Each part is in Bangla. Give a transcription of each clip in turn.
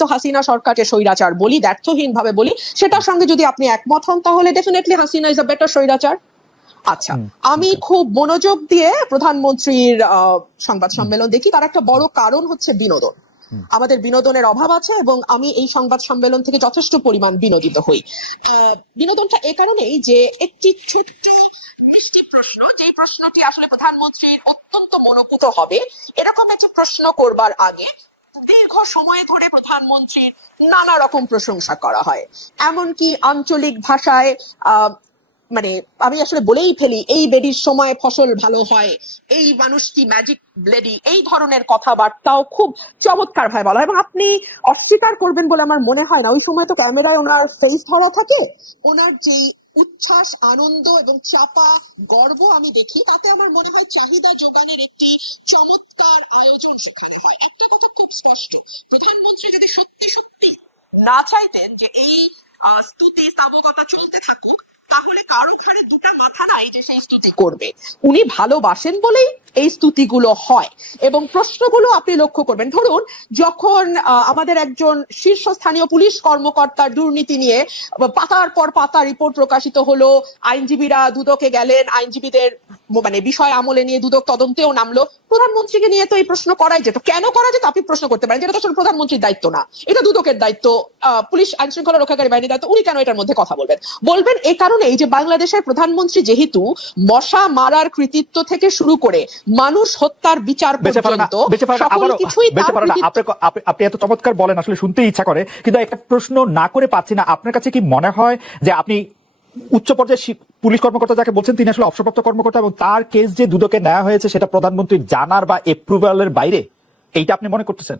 তো হাসিনা সরকারকে স্বৈরাচার বলি, দ্ব্যর্থহীন ভাবে বলি, সেটার সঙ্গে যদি আপনি একমত হন তাহলে definitely Hasina is a better স্বৈরাচার। আচ্ছা, আমি খুব মনোযোগ দিয়ে প্রধানমন্ত্রীর সংবাদ সম্মেলন দেখি, তার একটা বড় কারণ হচ্ছে বিনোদন। আমাদের বিনোদনের অভাব আছে এবং আমি এই সংবাদ সম্মেলন থেকে যথেষ্ট পরিমাণ বিনোদিত হই। বিনোদনটা এ কারণেই যে একটি ছোট্ট মিষ্টি প্রশ্ন, যে প্রশ্নটি আসলে প্রধানমন্ত্রীর অত্যন্ত মনোপুত হবে, এরকম একটি প্রশ্ন করবার আগে দীর্ঘ সময় ধরে প্রধানমন্ত্রীর নানা রকম প্রশংসা করা হয়, এমনকি আঞ্চলিক ভাষায় মানে আমি আসলে বলেই ফেলি, এই বেডির সময় ফসল ভালো হয়, এই মানুষটি ম্যাজিক ব্লেডি, এই ধরনের কথাবার্তাও খুব চমৎকার ভাবে বলা হয়। এবং আপনি অস্বীকার করবেন বলে আমার মনে হয় না, ওই সময় তো ক্যামেরায় ওনার ফেস ধরা থাকে, ওনার যে উচ্ছ্বাস, আনন্দ এবং চাপা গর্ব আমি দেখি, তাতে আমার মনে হয় চাহিদা যোগানের একটি চমৎকার আয়োজন সেখানে হয়। একটা কথা খুব স্পষ্ট, প্রধানমন্ত্রী যদি সত্যি সত্যি না চাইতেন যে এই স্তুতি স্তাবকতা চলতে থাকুক, তাহলে কারো ঘাড়ে দুটা মাথা নাই যে সেই স্তুতি করবে। উনি ভালোবাসেন বলেই এই স্তুতিগুলো হয়। এবং প্রশ্নগুলো আপনি লক্ষ্য করবেন, ধরুন যখন আমাদের একজন শীর্ষস্থানীয় পুলিশ কর্মকর্তার দুর্নীতি নিয়ে পাতার পর পাতা রিপোর্ট প্রকাশিত হলো, আইনজীবীরা দুদকে গেলেন, আইনজীবীদের মানে বিষয় আমলে নিয়ে দুদক তদন্তেও নামলো, প্রধানমন্ত্রীকে নিয়ে তো এই প্রশ্ন করাই যেত। কেন করা যেত আপনি প্রশ্ন করতে পারেন, যেটা তো আসলে প্রধানমন্ত্রীর দায়িত্ব না, এটা দুদকের দায়িত্ব, পুলিশ আইন শৃঙ্খলা রক্ষাকারী বাহিনীর দায়িত্ব, উনি কেন এটার মধ্যে কথা বলবেন? এই কারণে এই যে বাংলাদেশের প্রধানমন্ত্রী যেহেতু মশা মারার কৃতিত্ব থেকে শুরু করে মানুষ হত্যার বিচার পর্যন্ত সকল কিছুই আপনি এত চমৎকার বলেন, আসলে শুনতে ইচ্ছা করে, কিন্তু একটা প্রশ্ন না করে পাচ্ছি না। আপনার কাছে কি মনে হয় যে আপনি উচ্চ পর্যায়ে পুলিশ কর্মকর্তা যাকে বলছেন তিনি আসলে অবসরপ্রাপ্ত কর্মকর্তা, এবং তার কেস যে দুদকে নেওয়া হয়েছে সেটা প্রধানমন্ত্রীর জানার বা এপ্রুভালের বাইরে, এইটা আপনি মনে করতেছেন?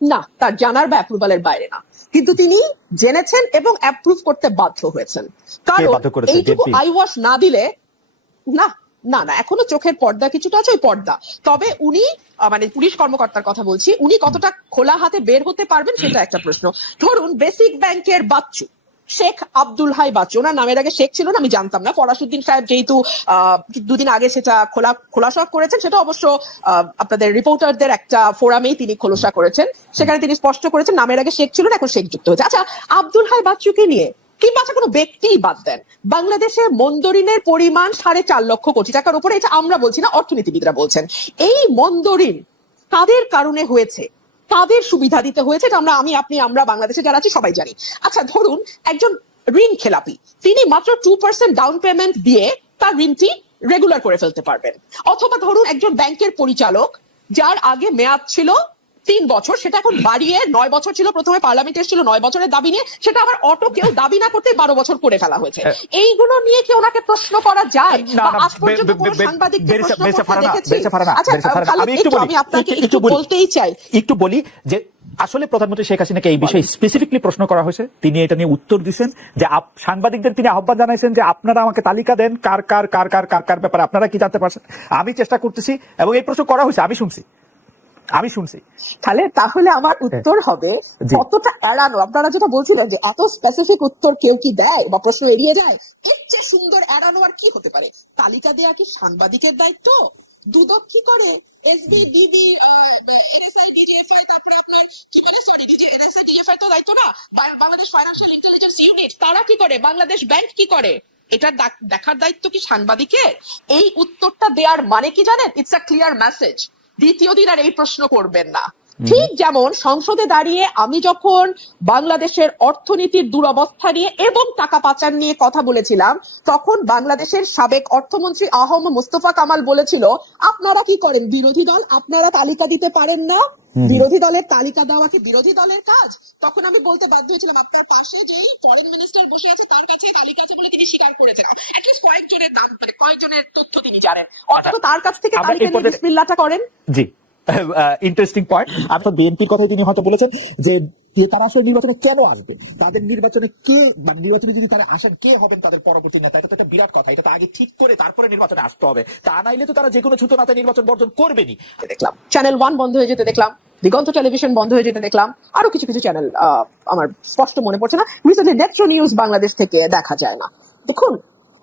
না, তার জানার বা অ্যাপ্রুভালের বাইরে না, কিন্তু তিনি জেনেছেন এবং অ্যাপ্রুভ করতে বাধ্য হয়েছেন। কারণ এইটুকু আইওয়াশ না দিলে না না না এখনো চোখের পর্দা কিছুটা আছে, ওই পর্দা। তবে উনি মানে পুলিশ কর্মকর্তার কথা বলছি, উনি কতটা খোলা হাতে বের হতে পারবেন সেটা একটা প্রশ্ন। ধরুন বেসিক ব্যাংকের বাচ্চু শেখ আব্দুল হাই বাচ্চু, ওনার নামের আগে শেখ ছিল না, আমি জানতাম না, ফরাসুদ্দিন সাহেব যেহেতু দুদিন আগে সেটা খোলাসা করেছেন, সেটা অবশ্য আপনাদের রিপোর্টারদের একটা ফোরামেই তিনি খোলাসা করেছেন, সেখানে তিনি স্পষ্ট করেছেন নামের আগে শেখ ছিল না, এখন শেখ যুক্ত হয়েছে। আচ্ছা, আব্দুল হাই বাচ্চুকে নিয়ে কিংবা কোনো ব্যক্তি বাদ দেন, বাংলাদেশে মন্দরিনের পরিমাণ 4.5 লক্ষ কোটি টাকার উপরে, এটা আমরা বলছি না, অর্থনীতিবিদরা বলছেন। এই মন্দরিন কাদের কারণে হয়েছে, তাদের সুবিধা দিতে হয়েছে, এটা আমরা বাংলাদেশে যারা আছি সবাই জানি। আচ্ছা, ধরুন একজন ঋণ খেলাপি, তিনি মাত্র 2% ডাউন পেমেন্ট দিয়ে তার ঋণটি রেগুলার করে ফেলতে পারবেন। অথবা ধরুন একজন ব্যাংকের পরিচালক, যার আগে মেয়াদ ছিল 3 বছর, সেটা এখন বাড়িয়ে 9 বছর ছিল, প্রথমে পার্লামেন্টে এসেছিল 9 বছরের দাবি নিয়ে, সেটা আবার অটো কেউ দাবি না করতে 12 বছর করে ফেলা হয়েছে। এইগুলো নিয়ে কি ওনাকে প্রশ্ন করা যায়? আজ পর্যন্ত কোনো সাংবাদিককে প্রশ্ন করতে দেখেছি? আচ্ছা, আমি আপনাকে একটু বলতেই চাই, একটু বলি যে আসলে প্রধানমন্ত্রী শেখ হাসিনাকে এই বিষয়ে স্পেসিফিকলি প্রশ্ন করা হয়েছে, তিনি এটা নিয়ে উত্তর দিচ্ছেন যে সাংবাদিকদের তিনি আহ্বান জানাইছেন যে আপনারা আমাকে তালিকা দেন কার কার কার কার কার কার ব্যাপারে আপনারা কি জানতে পারছেন, আমি চেষ্টা করতেছি, এবং এই প্রশ্ন করা হয়েছে, আমি শুনছি। তাহলে আমার উত্তর হবে কতটা এড়ানো। আপনারা যেটা বলছিলেন যে এত স্পেসিফিক উত্তর কেউ কি দেয় বা প্রশ্ন এড়িয়ে যায়, এর চেয়ে সুন্দর এড়ানো আর কি হতে পারে? তালিকা দেয়া কি সাংবাদিকের দায়িত্ব? দুদক কি করে? এসবি, ডিবি, এনএসআই, ডিজিএফআই, তারপরে আপনার কি বলে, সরি, এনএসআই, ডিজিএফআই তো দায়িত্ব না, বাংলাদেশ ফাইন্যান্সিয়াল ইন্টেলিজেন্স ইউনিট, তারা কি করে? বাংলাদেশ ব্যাংক কি করে? এটা দেখার দায়িত্ব কি সাংবাদিকের? এই উত্তরটা দেওয়ার মানে কি জানেন? ইটস আ ক্লিয়ার মেসেজ, দ্বিতীয় দিন আর এই প্রশ্ন করবেন না। ঠিক যেমন সংসদে দাঁড়িয়ে আমি যখন বাংলাদেশের অর্থনীতির দুরবস্থা নিয়ে এবং টাকা পাচার নিয়ে কথা বলেছিলাম, তখন বাংলাদেশের সাবেক অর্থমন্ত্রী আহম মুস্তফা কামাল বলেছিল, আপনারা কি করেন বিরোধী দল, আপনারা তালিকা দিতে পারেন না, বিরোধী দলের তালিকা দেওয়া কি বিরোধী দলের কাজ? তখন আমি বলতে বাধ্য হয়েছিলাম, আপনার পাশে যেই ফরেন মিনিস্টার বসে আছে তার কাছে তালিকা আছে বলে তিনি স্বীকার করেছেন, অ্যাটলিস্ট কয়েকজনের নাম, মানে কয়েকজনের তথ্য তিনি জানেন, অথচ তার কাছ থেকে তালিকা নিয়ে বিসমিল্লাহটা করেন। জি, ইন্টারেস্টিং পয়েন্ট। আপনার বিএনপির কথাই তিনি হয়তো বলেছেন যে তারা আসলে নির্বাচনে কেন আসবে, তাদের নির্বাচনে কে, মানে নির্বাচনে যদি তারা আসেন কে হবেন তাদের পরবর্তী নেতা, এটা তো একটা বিরাট কথা, এটা তো আগে ঠিক করে তারপরে নির্বাচনে আসতে হবে, তা নাইলে তো তারা যে কোনো ছুতোনাতে নির্বাচন বর্জন করবেনি। দেখলাম চ্যানেল 1 বন্ধ হয়ে যেতে দেখলাম, দিগন্ত টেলিভিশন বন্ধ হয়ে যেতে দেখলাম, আরো কিছু কিছু চ্যানেল আমার স্পষ্ট মনে পড়ছে না, রিসেন্টলি নেত্র নিউজ বাংলাদেশ থেকে দেখা যায় না। দেখুন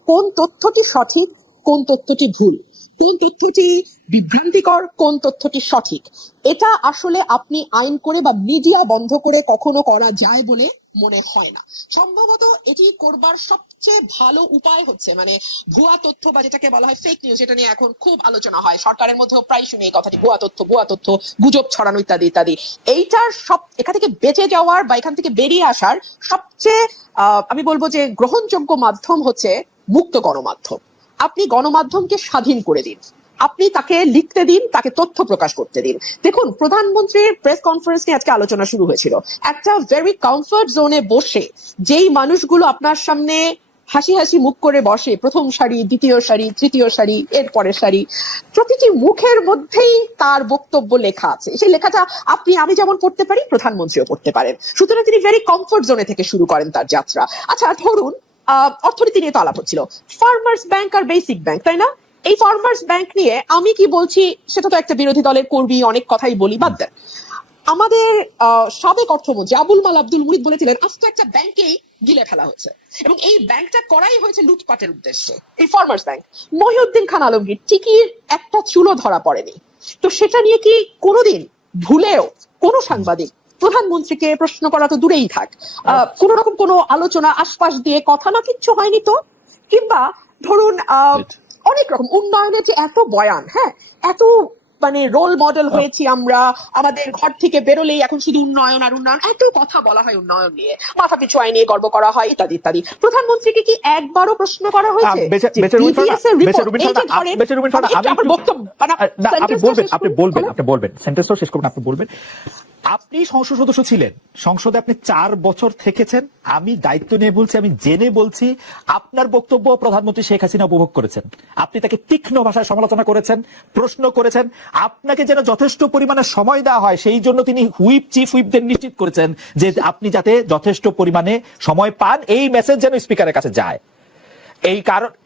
কোন তথ্যটি সঠিক, কোন তথ্যটি ভুল, কোন তথ্যটি বিভ্রান্তিকর, কোন তথ্যটি সঠিক, এটা আসলে আপনি আইন করে বা মিডিয়া বন্ধ করে কখনো করা যায় বলে মনে হয় না। সম্ভবত এটি করবার সবচেয়ে ভালো উপায় হচ্ছে মানে ভুয়া তথ্য বা যেটাকে বলা হয় ফেক নিউজ, এটা নিয়ে এখন খুব আলোচনা হয়, সরকারের মধ্যেও প্রায় শুনি এই কথাটি, ভুয়া তথ্য, গুজব ছড়ানো ইত্যাদি ইত্যাদি। এইটার এখান থেকে বেঁচে যাওয়ার বা এখান থেকে বেরিয়ে আসার সবচেয়ে আমি বলবো যে গ্রহণযোগ্য মাধ্যম হচ্ছে মুক্ত গণমাধ্যম। আপনি গণমাধ্যমকে স্বাধীন করে দিন, আপনি তাকে লিখতে দিন, তাকে তথ্য প্রকাশ করতে দিন। দেখুন, প্রধানমন্ত্রীর প্রেস কনফারেন্স নিয়ে আজকে আলোচনা শুরু হয়েছিল। একটা ভেরি কমফর্ট জোনে বসে যেই মানুষগুলো আপনার সামনে হাসি হাসি মুখ করে বসে, প্রথম সারি, দ্বিতীয় সারি, তৃতীয় সারি, এর পরের সারি, প্রতিটি মুখের মধ্যেই তার বক্তব্য লেখা আছে। সেই লেখাটা আমি যেমন পড়তে পারি, প্রধানমন্ত্রীও পড়তে পারেন। সুতরাং তিনি ভেরি কমফর্ট জোনে থেকে শুরু করেন তার যাত্রা। আচ্ছা ধরুন অর্থনীতি নিয়ে তো আলাপ হচ্ছিল, ফার্মার্স ব্যাংক আর বেসিক ব্যাংক, তাই না? এই ফার্মার্স ব্যাংক নিয়ে আমি কি বলছি সেটা তো একটা বিরোধী দলের কর্মী, অনেক কথাই বলি, বাদ দেন। আমাদের সাবেক অর্থমন্ত্রী আবুল মাল আব্দুল মুহিত বলেছিলেন আস্ত একটা ব্যাংকেই গিলে ফেলা হয়েছে এবং এই ব্যাংকটা করাই হয়েছে লুটপাটের উদ্দেশ্যে, এই ফার্মার্স ব্যাংক। মহিউদ্দিন খান আলমগীর টিকির একটা চুলো ধরা পড়েনি, তো সেটা নিয়ে কি কোনোদিন ভুলেও কোনো সাংবাদিক প্রধানমন্ত্রীকে প্রশ্ন করা তো দূরেই থাক, কোন রকম কোনো আলোচনা আশপাশ দিয়ে কথা না কিচ্ছু হয়নি তো? কিংবা ধরুন অনেক রকম উন্নয়নের যে এত বয়ান, হ্যাঁ, এত মানে রোল মডেল হয়েছি আমরা, আমাদের ঘর থেকে বেরোলেই এখন শুধু উন্নয়ন আর উন্নয়ন, এত কথা বলা হয় উন্নয়ন নিয়ে, মাথা পিছু আয় নিয়ে গর্ব করা হয় ইত্যাদি ইত্যাদি। প্রধানমন্ত্রীকে কি একবারও প্রশ্ন করা হয়েছে? আপনি সংসদ সদস্য ছিলেন, সংসদে আপনি 4 বছর থেকেছেন, আমি দায়িত্ব নিয়ে বলছি, আমি জেনে বলছি, আপনার বক্তব্য প্রধানমন্ত্রী শেখ হাসিনা উপভোগ করেছেন। আপনি তাকে তীক্ষ্ণ ভাষায় সমালোচনা করেছেন, প্রশ্ন করেছেন, আপনাকে যেন যথেষ্ট পরিমাণে সময় দেওয়া হয় সেই জন্য তিনি চিফ হুইপদের নিশ্চিত করেছেন যে আপনি যাতে যথেষ্ট পরিমাণে সময় পান, এই মেসেজ যেন স্পিকারের কাছে যায়। এই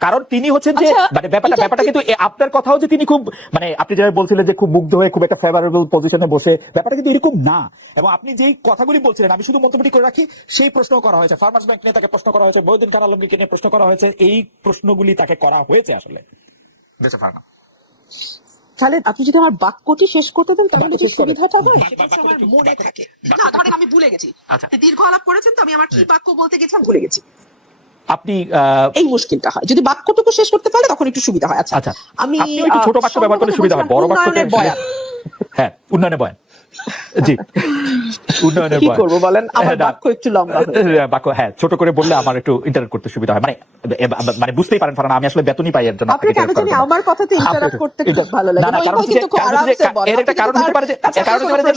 কারণ তিনি হচ্ছেন যে মানে ব্যাপারটা কিন্তু আপনার কথাও যে তিনি খুব মানে আপনি যেটা বলছিলেন যে খুব মুগ্ধ হয়ে খুব একটা ফেভারেবল পজিশনে বসে, ব্যাপারটা কিন্তু এরকম না। এবং আপনি যেই কথাগুলি বলছিলেন আমি শুধু মন্তব্যটি করে রাখি, সেই প্রশ্ন করা হয়েছে ফার্মার্স ব্যাংক নিয়ে, তাকে প্রশ্ন করা হয়েছে মহিউদ্দিন খান আলমগীরকে নিয়ে প্রশ্ন করা হয়েছে, এই প্রশ্নগুলি তাকে করা হয়েছে আসলে। তাহলে আপনি যদি আমার বাক্যটি শেষ করতে দেন তাহলে যে সুবিধাটা হয় সেটা আমার মনে থাকে না। ধরেন আমি ভুলে গেছি, দীর্ঘ আলাপ করেছেন তো আমি আমার কি বাক্য বলতে গেছিলাম ভুলে গেছি, আপনি এই মুশকিলটা হয়। যদি বাক্যটুকু শেষ করতে পারলে তখন একটু সুবিধা হয়। আচ্ছা আমি একটু ছোট বাক্য ব্যবহার করলে সুবিধা হয়, বড় বাক্য হ্যাঁ উন্নয়নের বয়ান, জি উন্নয়নের বয়ান, কি করব বলেন, আমার বাক্য একটু লম্বা বাক্য, হ্যাঁ ছোট করে বললে আমার একটু ইন্টারাপ্ট করতে সুবিধা হয়, মানে বুঝতেই পারেন ফারহানা আমি আসলে বেতনই পাই এর জন্য। আপনি কেন জানি আমার কথাতে ইন্টারাপ্ট করতে খুব ভালো লাগে, না কারণ কিন্তু খুব আরামসে বলেন। এর একটা কারণ হতে পারে যে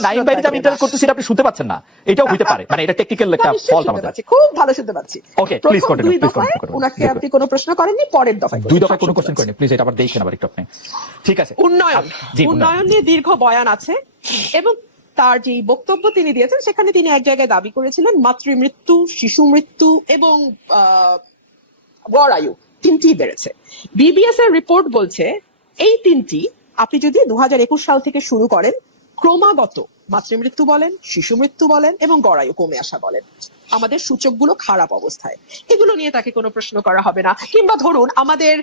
লাইন বাইরে যে আমি ইন্টারাপ্ট করতেছি সেটা আপনি শুনতে পাচ্ছেন না, এটাও হতে পারে, মানে এটা টেকনিক্যাল একটা ফল্ট আমাদের। খুব ভালো শুনতে পাচ্ছি। Okay please continue, please continue. উনাকে আপনি কোনো প্রশ্ন করেননি, পরের দফায় দুই দফায় কোনো কোশ্চেন করেননি, প্লিজ এটা আবার দেখেন আবার একটু আপনি। ঠিক আছে, উন্নয়ন নিয়ে দীর্ঘ বয়ান আছে এবং তার যে বক্তব্য তিনি দিয়েছেন সেখানে তিনি এক জায়গায় দাবি করেছিলেন মাতৃমৃত্যু, শিশু মৃত্যু এবং গড় আয়ু তিনটি বেড়েছে। বিবিএস এর রিপোর্ট বলছে এই তিনটি আপনি যদি 2021 সাল থেকে শুরু করেন ক্রমাগত মাতৃমৃত্যু বলেন, শিশু মৃত্যু বলেন এবং গড় আয়ু কমে আসা বলেন, আমাদের সূচকগুলো খারাপ অবস্থায়, এগুলো নিয়ে তাকে কোনো প্রশ্ন করা হবে না। কিংবা ধরুন আমাদের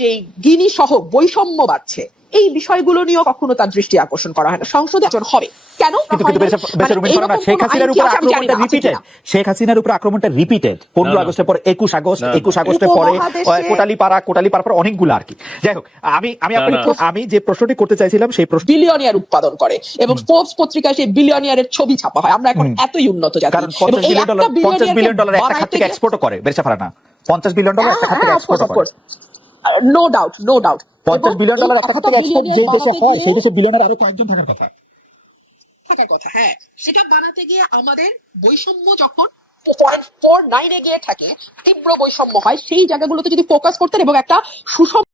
যে গিনি সহ বৈষম্য বাড়ছে, এই বিষয়গুলো নিয়েও কখনো তার দৃষ্টি আকর্ষণ করা হয় না। সংসদে হবে কেন? শেখ হাসিনার উপর আক্রমণটা রিপিটেড 15 আগস্টের পর 21 আগস্টের পরে কোটালীপাড়া পর অনেকগুলো আর কি। যাই হোক, আমি যে প্রশ্নটি করতে চাইছিলাম সেই প্রশ্ন, বিলিয়নিয়ার উৎপাদন করে এবং ফোর্বস পত্রিকায় সেই বিলিয়নিয়ারের ছবি ছাপা হয়। আমরা এখন এতই উন্নত জাতি, কারণ 50 বিলিয়ন ডলার একটা খাত থেকে এক্সপোর্টও করে বেরসা ফারহানা, 50 বিলিয়ন ডলার একটা খাত থেকে এক্সপোর্ট করে, নো ডাউট 50 বিলিয়ন ডলার একটা খাত থেকে এক্সপোর্ট যে দেশে হয় সেই দেশে বিলিয়নের আরো কয়েকজন থাকার কথা। হ্যাঁ, সেটা বানাতে গিয়ে আমাদের বৈষম্য যখন 0.49 এ গিয়ে থাকে, তীব্র বৈষম্য হয়, সেই জায়গাগুলোতে যদি ফোকাস করতেন এবং একটা সুষম